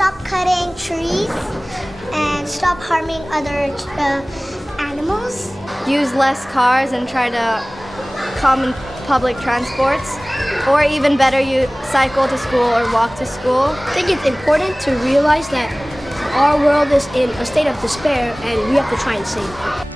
stop cutting trees and stop harming other animals. Use less cars and try to common public transports, or even better, you cycle to school or walk to school. I think it's important to realize that our world is in a state of despair and we have to try and save it.